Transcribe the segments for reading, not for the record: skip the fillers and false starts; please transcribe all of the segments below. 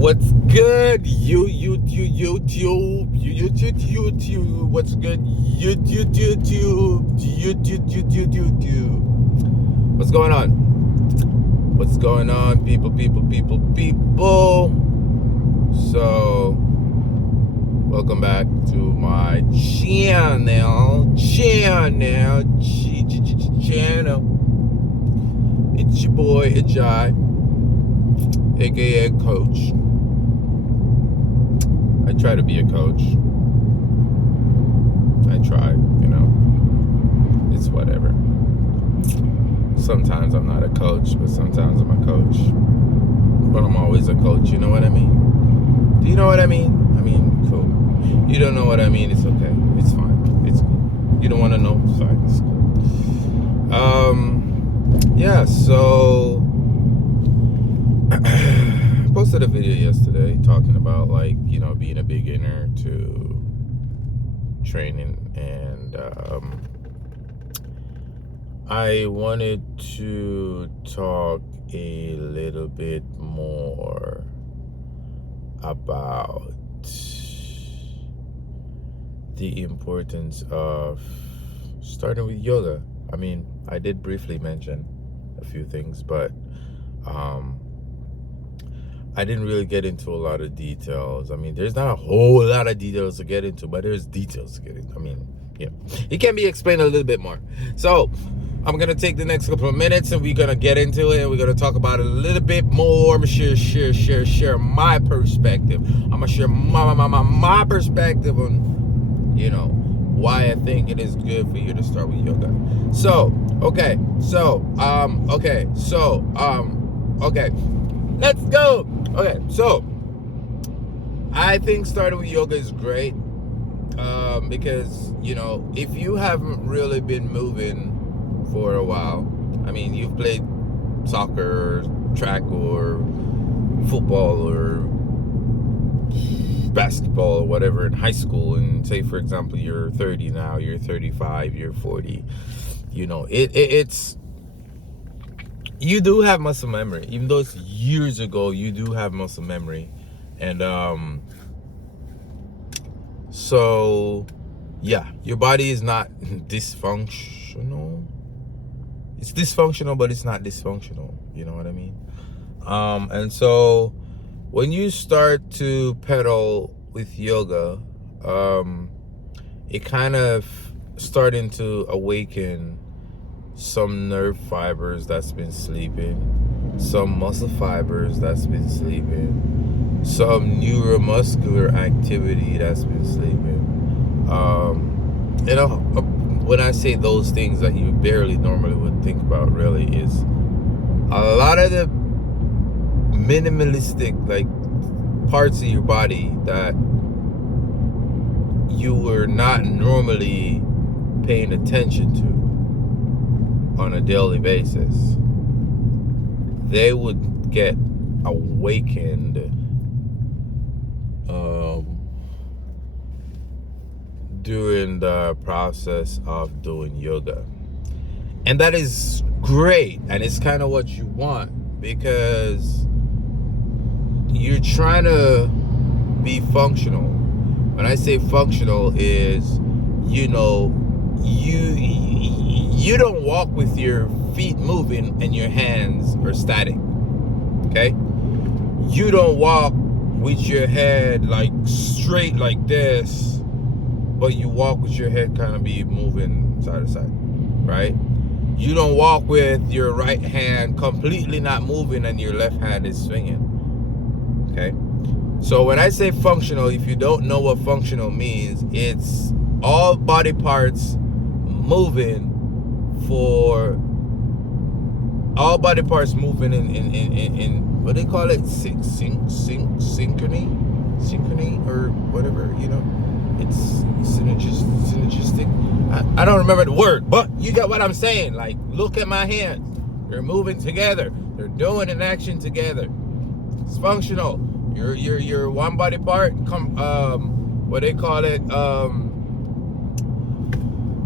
What's good, YouTube? What's good, YouTube? What's going on? What's going on, people? So, welcome back to my channel. It's your boy Ajay, aka Coach. I try to be a coach. I try, it's whatever. Sometimes I'm not a coach, but sometimes I'm a coach. But I'm always a coach, you know what I mean? Do you know what I mean? I mean, cool. You don't know what I mean, it's okay. It's fine. It's cool. You don't want to know? It's fine. It's cool. Yeah, so I posted a video yesterday talking about being a beginner to training, and I wanted to talk a little bit more about the importance of starting with yoga. I mean, I did briefly mention a few things, but I didn't really get into a lot of details. I mean, there's not a whole lot of details to get into, but there's details to get into. I mean, it can be explained a little bit more. So I'm going to take the next couple of minutes and we're going to get into it. We're going to talk about it a little bit more. I'm going to share my perspective. I'm going to share my perspective on, why I think it is good for you to start with yoga. Okay. Let's go. Okay, so I think starting with yoga is great because, if you haven't really been moving for a while, I mean, you've played soccer, or track, or football, or basketball, or whatever in high school, and say, for example, you're 30 now, you're 35, you're 40, it's you do have muscle memory. Even though it's years ago, you do have muscle memory. And so yeah, your body is not dysfunctional. It's dysfunctional, but it's not dysfunctional. You know what I mean? And so when you start to pedal with yoga, it kind of starting to awaken some nerve fibers that's been sleeping, some muscle fibers that's been sleeping, some neuromuscular activity that's been sleeping. When I say those things that you barely normally would think about, really, is a lot of the minimalistic parts of your body that you were not normally paying attention to on a daily basis, they would get awakened during the process of doing yoga. And that is great, and it's kind of what you want, because you're trying to be functional. When I say functional is, you don't walk with your feet moving and your hands are static, okay? You don't walk with your head straight like this, but you walk with your head kind of be moving side to side, right? You don't walk with your right hand completely not moving and your left hand is swinging, okay? So when I say functional, if you don't know what functional means, it's all body parts moving in what they call it, synchrony or whatever, it's synergistic. I don't remember the word, but you get what I'm saying. Look at my hands, they're moving together, they're doing an action together. It's functional. Your one body part what they call it,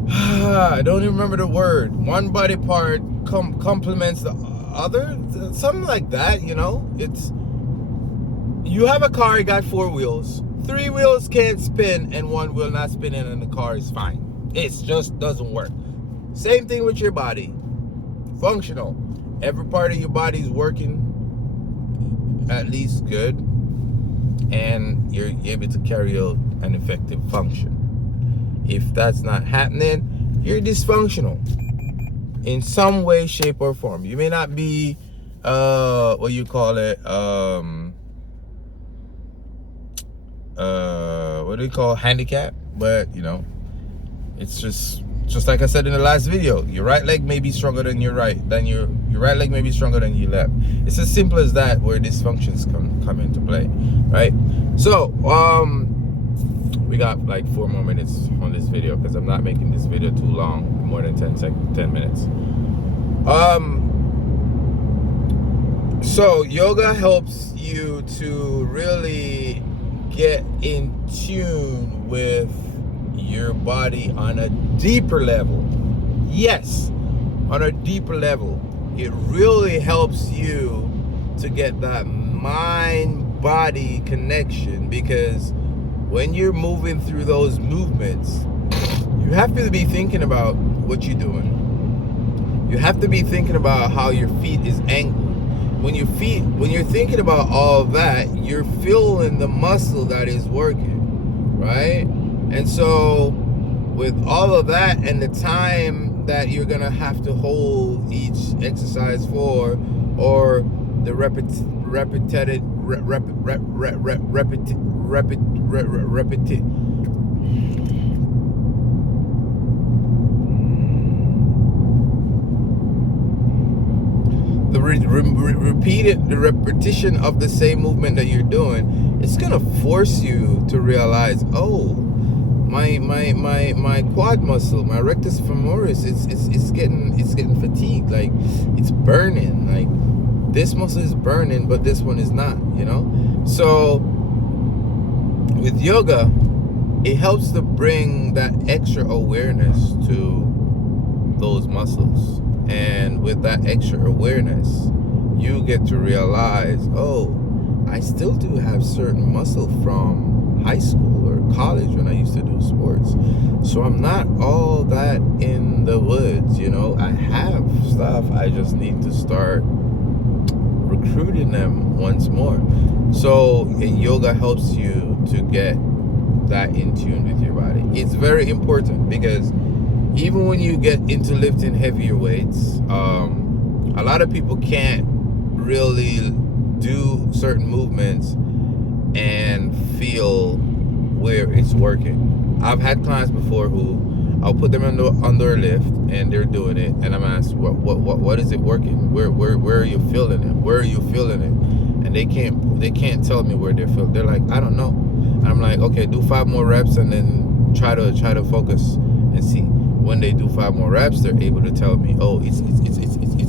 I don't even remember the word. One body part complements the other, something like that. It's you have a car, it got 4 wheels. 3 wheels can't spin and 1 wheel not spinning, and the car is fine. It just doesn't work. Same thing with your body. Functional. Every part of your body is working at least good, and you're able to carry out an effective function. If that's not happening, you're dysfunctional in some way, shape, or form. You may not be what you call it, what do you call handicap, but you know, it's just like I said in the last video, your right leg may be stronger than your right leg may be stronger than your left. It's as simple as that, where dysfunctions come into play, right? So we got like 4 more minutes on this video, because I'm not making this video too long, more than 10 minutes. So yoga helps you to really get in tune with your body on a deeper level. Yes, on a deeper level. It really helps you to get that mind-body connection, because when you're moving through those movements, you have to be thinking about what you're doing. You have to be thinking about how your feet is angled. When you're thinking about all that, you're feeling the muscle that is working, right? And so with all of that and the time that you're gonna have to hold each exercise for, or the repetition of the same movement that you're doing, it's gonna force you to realize, oh, my quad muscle, my rectus femoris, it's getting fatigued, like it's burning, like this muscle is burning, but this one is not, you know. So with yoga, it helps to bring that extra awareness to those muscles. And with that extra awareness, you get to realize, oh, I still do have certain muscle from high school or college when I used to do sports. So I'm not all that in the woods, you know. I have stuff, I just need to start recruiting them once more. So yoga helps you to get that in tune with your body. It's very important, because even when you get into lifting heavier weights, a lot of people can't really do certain movements and feel where it's working. I've had clients before who I'll put them under a lift and they're doing it, and I'm asked, what is it working? Where are you feeling it? Where are you feeling it? And they can't tell me where they're feeling. They're like, I don't know. And I'm like, okay, do 5 more reps and then try to focus and see. When they do 5 more reps, they're able to tell me, oh, it's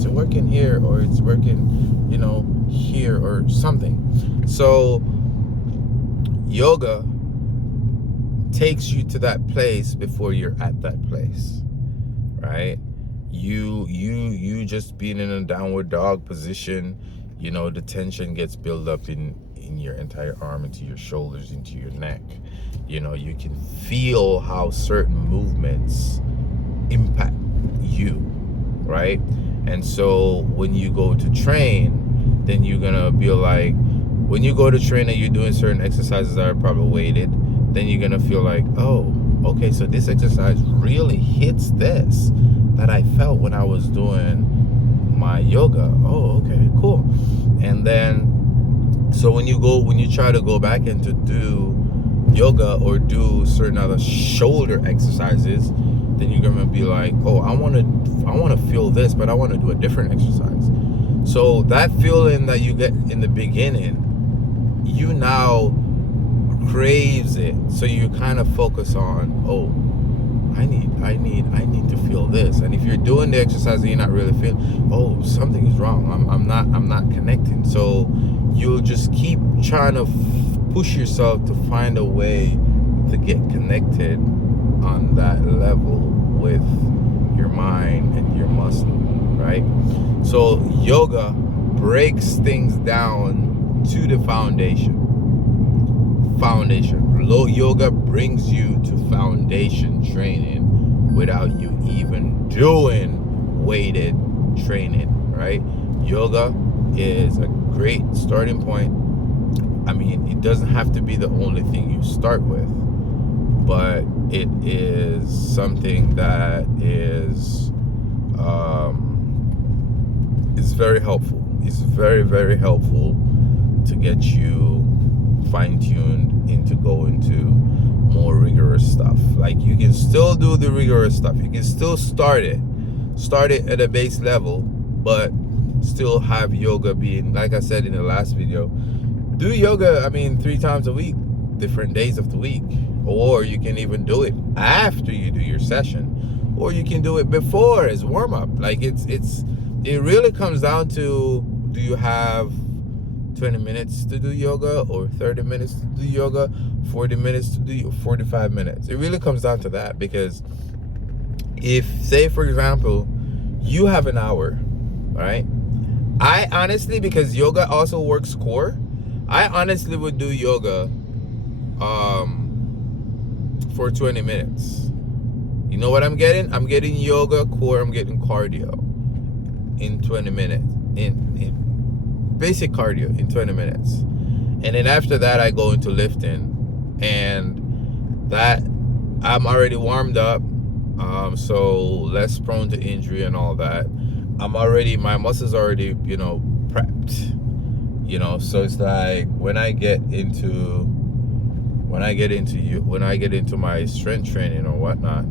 working here, or it's working, you know, here, or something. So yoga takes you to that place before you're at that place, right? You just being in a downward dog position, you know, the tension gets built up in your entire arm, into your shoulders, into your neck. You know, you can feel how certain movements impact you, right? And so when you go to train, then you're gonna be like, when you go to train and you're doing certain exercises that are probably weighted, then you're gonna feel like, oh, okay, so this exercise really hits this that I felt when I was doing my yoga. Oh, okay, cool. And then so when you try to go back and to do yoga or do certain other shoulder exercises, then you're gonna be like, oh, I want to feel this, but I want to do a different exercise. So that feeling that you get in the beginning, you now craves it. So you kind of focus on, oh, I need to feel this. And if you're doing the exercise and you're not really feeling, oh, something is wrong. I'm not connecting. So you'll just keep trying to push yourself to find a way to get connected on that level with your mind and your muscle, right? So yoga breaks things down to the foundation. foundation. Low yoga brings you to foundation training without you even doing weighted training, right? Yoga is a great starting point. I mean, it doesn't have to be the only thing you start with, but it is something that is very helpful. It's very, very helpful to get you fine-tuned into going to more rigorous stuff. Like, you can still do the rigorous stuff. You can still start it at a base level, but still have yoga being, like I said in the last video, do yoga, I mean, 3 times a week, different days of the week. Or you can even do it after you do your session, or you can do it before as warm-up. Like, it really comes down to, do you have 20 minutes to do yoga, or 30 minutes to do yoga, 40 minutes to do, 45 minutes? It really comes down to that. Because if, say for example, you have an hour, right? I honestly, because yoga also works core, I honestly would do yoga for 20 minutes. You know what I'm getting? I'm getting yoga core, I'm getting cardio in 20 minutes. In basic cardio in 20 minutes. And then after that, I go into lifting, and that I'm already warmed up, so less prone to injury and all that. My muscles already, prepped, so it's like when I get into my strength training or whatnot,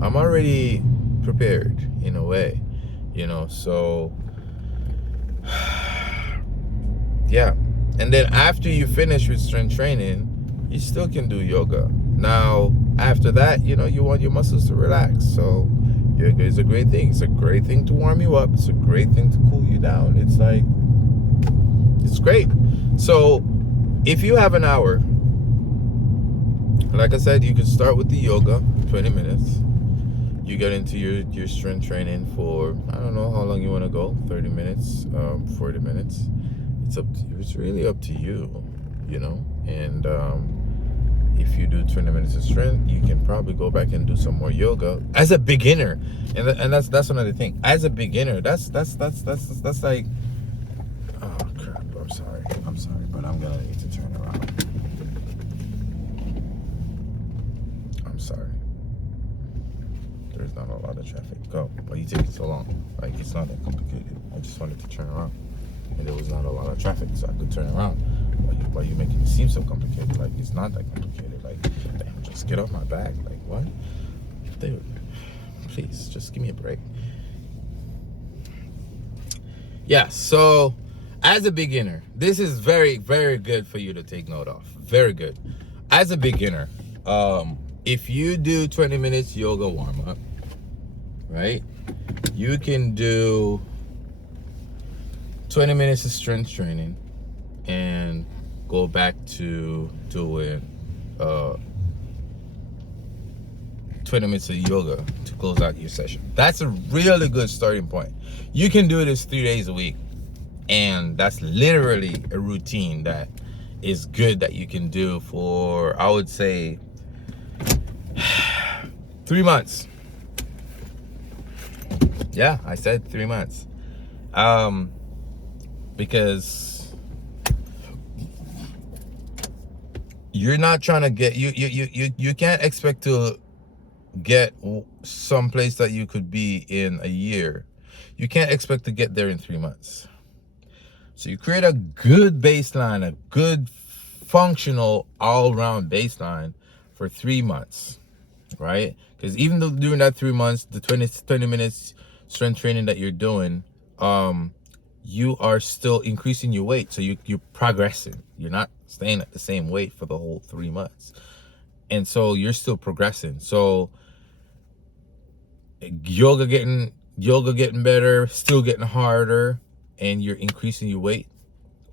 I'm already prepared in a way, so yeah. And then after you finish with strength training, you still can do yoga. Now after that, you want your muscles to relax, so yoga is a great thing. It's a great thing to warm you up. It's a great thing to cool you down. It's great. So if you have an hour, like I said, you can start with the yoga, 20 minutes. You get into your strength training for, I don't know how long you want to go, 30 minutes, 40 minutes. It's really up to you, and if you do 20 minutes of strength, you can probably go back and do some more yoga as a beginner. And that's another thing. As a beginner, that's like, oh crap, I'm sorry, but I'm gonna need to turn around. I'm sorry. There's not a lot of traffic. Go. Why you taking so long? Like, it's not that complicated. I just wanted to turn around, and there was not a lot of traffic, so I could turn around. Why you making it seem so complicated? Like, it's not that complicated. Like, damn, just get off my back. Like, what? Dude, please, just give me a break. Yeah, so as a beginner, this is very, very good for you to take note of. Very good. As a beginner, if you do 20 minutes yoga warm-up, right, you can do 20 minutes of strength training and go back to doing 20 minutes of yoga to close out your session. That's a really good starting point. You can do this 3 days a week, and that's literally a routine that is good that you can do for, I would say, 3 months. Yeah, I said 3 months. Because you're not trying to get, you can't expect to get someplace that you could be in a year. You can't expect to get there in 3 months. So you create a good baseline, a good functional all-around baseline for 3 months, right? Because even though during that 3 months, the 20 minutes strength training that you're doing, you are still increasing your weight. So you're progressing. You're not staying at the same weight for the whole 3 months. And so you're still progressing. So yoga getting better, still getting harder, and you're increasing your weight.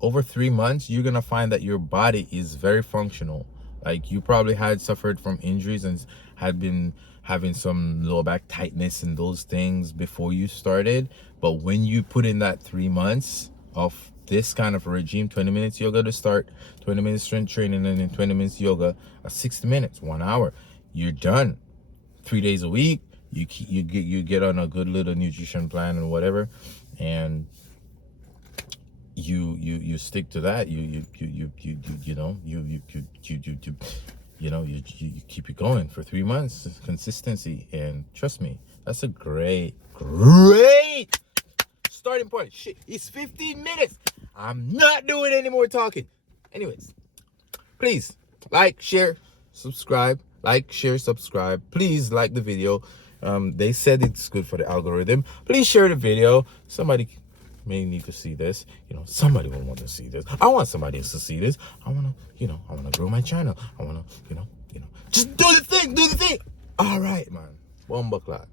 Over 3 months, you're gonna find that your body is very functional. Like, you probably had suffered from injuries and had been having some lower back tightness and those things before you started. But when you put in that 3 months of this kind of regime, 20 minutes yoga to start, 20 minutes strength training, and then 20 minutes yoga, 60 minutes, 1 hour. You're done. 3 days a week. You get on a good little nutrition plan and whatever, and you stick to that. You keep it going for 3 months, consistency, and trust me, that's a great starting point. Shit, it's 15 minutes. I'm not doing any more talking. Anyways, please like, share, subscribe. Like, share, subscribe. Please like the video. They said it's good for the algorithm. Please share the video. Somebody may need to see this. Somebody will want to see this. I want somebody else to see this. I want to grow my channel. I want to, just do the thing. All right, man. Bomba clock.